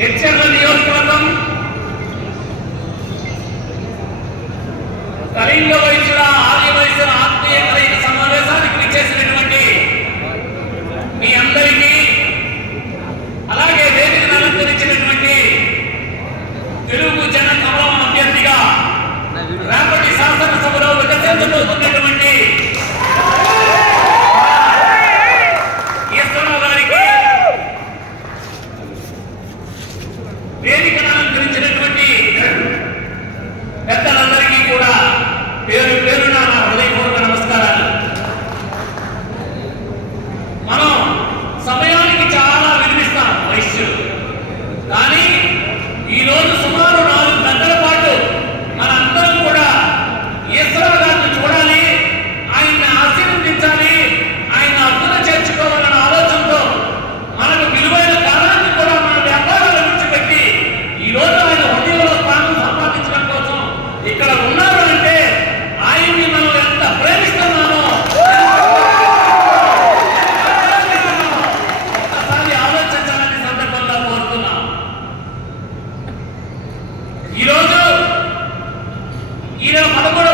HL నియోజకవర్గం ఈయన పదకొండు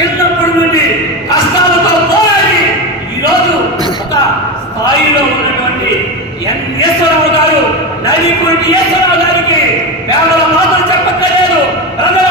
చిన్నప్పటి నుండి కష్టాలతో పోరాడి ఈరోజు ఒక స్థాయిలో ఉన్నటువంటి ఎన్. గారు నలిపూడి ఈశ్వరరావు గారికి పేదల మాటలు చెప్పక్కర్లేదు. ప్రజల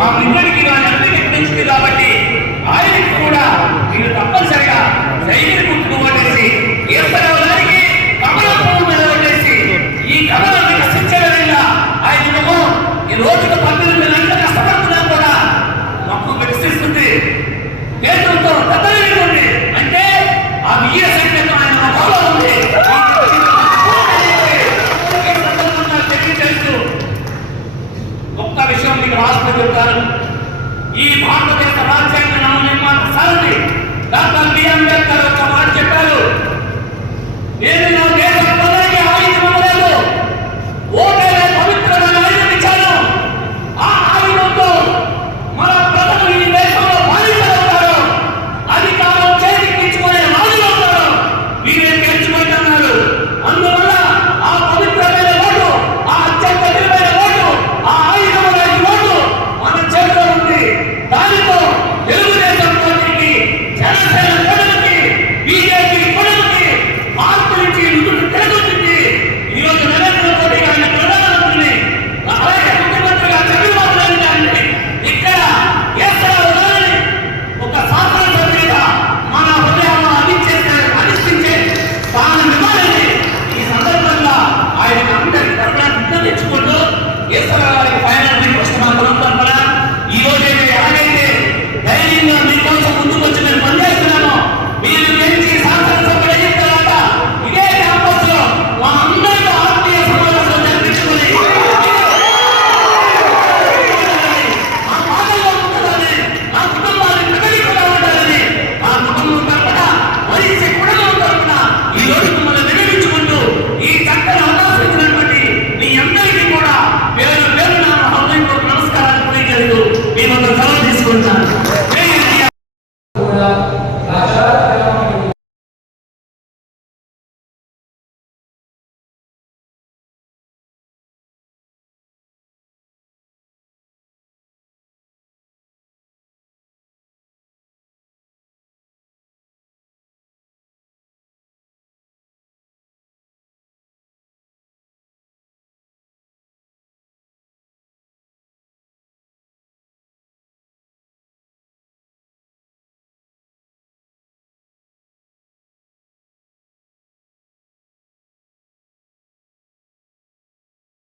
మా పిల్లలకి నా అందరికీ ఇప్పించింది కాబట్టి ఆయనకు కూడా మీరు తప్పనిసరిగా సైనిక గుర్తుకోవాలనేసి ఏర్పడవాలి